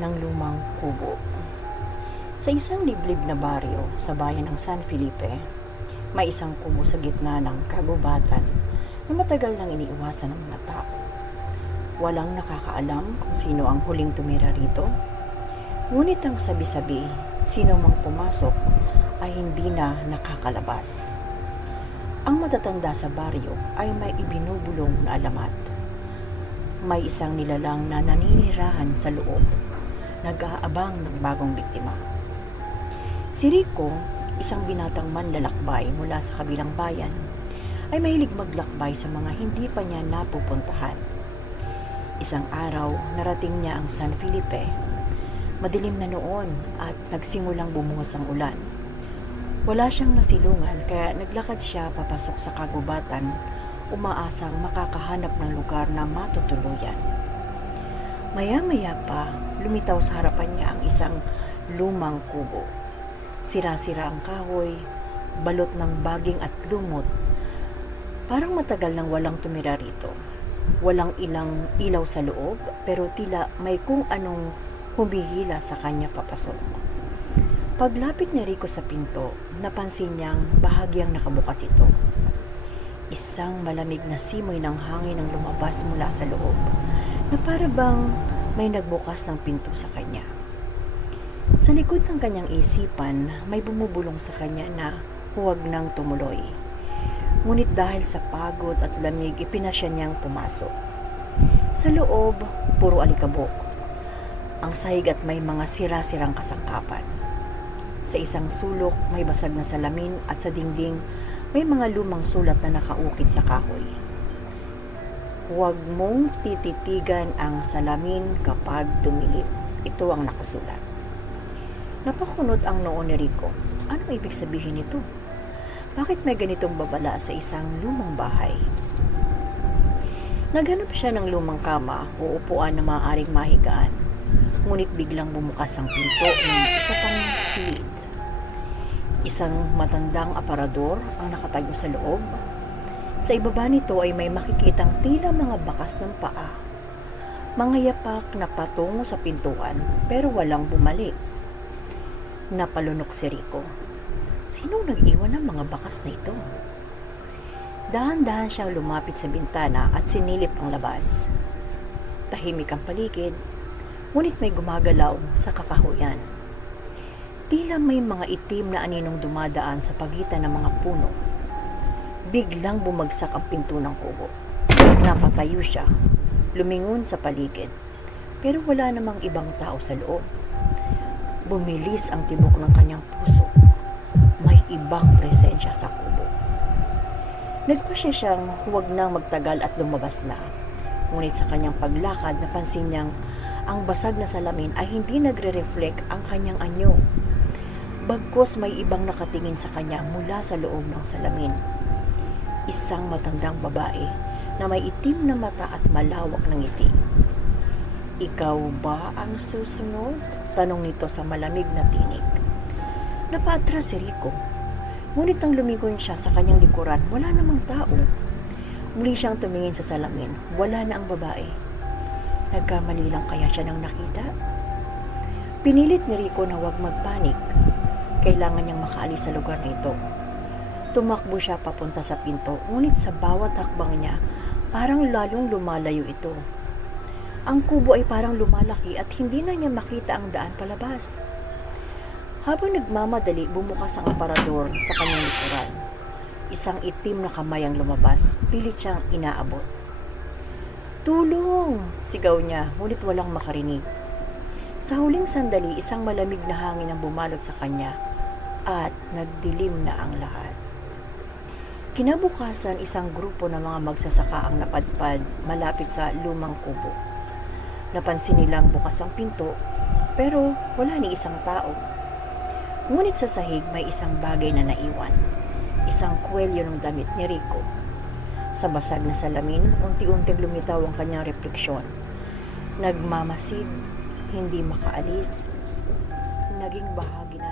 ng lumang kubo. Sa isang liblib na baryo sa bayan ng San Felipe, may isang kubo sa gitna ng kagubatan na matagal nang iniiwasan ng mga tao. Walang nakakaalam kung sino ang huling tumira rito. Ngunit ang sabi-sabi, sino mang pumasok ay hindi na nakakalabas. Ang matatanda sa baryo ay may ibinubulong na alamat. May isang nilalang na naninirahan sa loob, nag-aabang ng bagong biktima. Si Rico, isang binatang manlalakbay mula sa kabilang bayan, ay mahilig maglakbay sa mga hindi pa niya napupuntahan. Isang araw, narating niya ang San Felipe. Madilim na noon at nagsimulang bumuhos ang ulan. Wala siyang nasilungan kaya naglakad siya papasok sa kagubatan umaasang makakahanap ng lugar na matutuluyan. Maya-maya pa, lumitaw sa harapan niya ang isang lumang kubo. Sira-sira ang kahoy, balot ng baging at lumot. Parang matagal nang walang tumira rito. Walang ilang ilaw sa loob, pero tila may kung anong humihila sa kanya papasok. Paglapit ni Rico sa pinto, napansin niyang bahagyang nakabukas ito. Isang malamig na simoy ng hangin ang lumabas mula sa loob na para bang may nagbukas ng pinto sa kanya. Sa likod ng kanyang isipan, may bumubulong sa kanya na huwag nang tumuloy. Ngunit dahil sa pagod at lamig, ipinasya niyang pumasok. Sa loob, puro alikabok. Ang sahig at may mga sira-sirang kasangkapan. Sa isang sulok, may basag na salamin at sa dingding, may mga lumang sulat na nakaukit sa kahoy. Huwag mong tititigan ang salamin kapag dumilim. Ito ang nakasulat. Napakunod ang noo ni Rico. Ano ibig sabihin nito? Bakit may ganitong babala sa isang lumang bahay? Naghanap siya ng lumang kama o upuan na maaaring mahigaan. Ngunit biglang bumukas ang pinto ng isa pang silid. Isang matandang aparador ang nakatayo sa loob. Sa ibaba nito ay may makikitang tila mga bakas ng paa. Mga yapak na patungo sa pintuan pero walang bumalik. Napalunok si Rico. Sinong nag-iwan ng mga bakas na ito? Dahan-dahan siyang lumapit sa bintana at sinilip ang labas. Tahimik ang paligid, ngunit may gumagalaw sa kakahuyan. Tila may mga itim na aninong dumadaan sa pagitan ng mga puno. Biglang bumagsak ang pinto ng kubo. Napatayo siya, lumingon sa paligid, pero wala namang ibang tao sa loob. Bumilis ang tibok ng kanyang puso. May ibang presensya sa kubo. Nagpasya siyang huwag nang magtagal at lumabas na. Ngunit sa kanyang paglakad, napansin niyang ang basag na salamin ay hindi nagre-reflect ang kanyang anyo. Bagkos may ibang nakatingin sa kanya mula sa loob ng salamin. Isang matandang babae na may itim na mata at malawak na ngiti. Ikaw ba ang susunod? Tanong nito sa malamig na tinig. Napaatras si Rico. Ngunit nang lumingon siya sa kanyang likuran, wala namang tao. Muli siyang tumingin sa salamin. Wala na ang babae. Nagkamali lang kaya siya nang nakita? Pinilit ni Rico na huwag magpanik. Kailangan niyang makaalis sa lugar na ito. Tumakbo siya papunta sa pinto, ngunit sa bawat hakbang niya, parang lalong lumalayo ito. Ang kubo ay parang lumalaki at hindi na niya makita ang daan palabas. Habang nagmamadali, bumukas ang aparador sa kanyang likuran. Isang itim na kamay ang lumabas, pilit siyang inaabot. Tulong! Sigaw niya, ngunit walang makarinig. Sa huling sandali, isang malamig na hangin ang bumalot sa kanya at nagdilim na ang lahat. Kinabukasan, isang grupo ng mga magsasaka ang napadpad malapit sa lumang kubo. Napansin nilang bukas ang pinto, pero wala ni isang tao. Ngunit sa sahig may isang bagay na naiwan. Isang kwelyo ng damit ni Rico. Sa basag na salamin, unti-unting lumitaw ang kanyang refleksyon. Nagmamasid, hindi makaalis, naging bahagi na